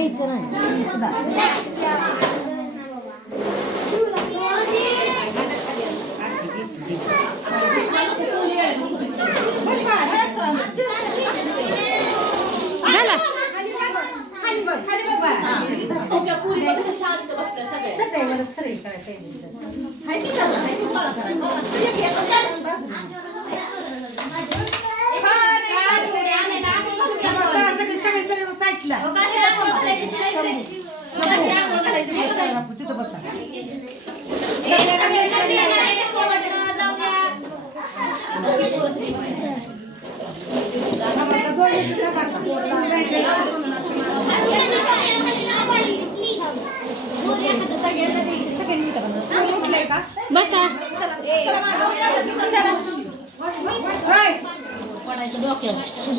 घ्यायचं नाही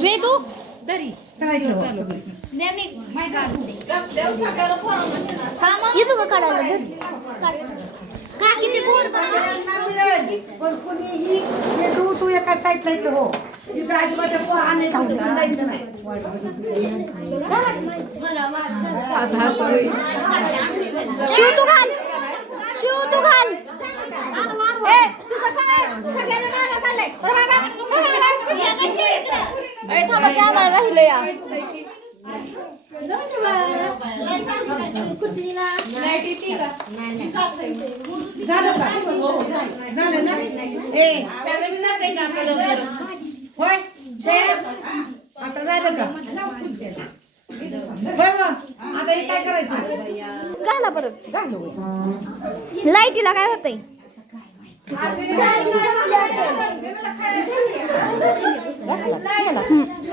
वेदू दरी येतो का काढायला का किती बोर पण कोणीही तू एका साईडला इकडे हो तिथं आजूबाजूला जायचं नाही शिव तू घाल शिव तू घाल राहिलं या झालं का झालं ना होय आता झालं का होय आता हे काय करायचं घाला बरं घालू लाईटीला काय होतंय घातला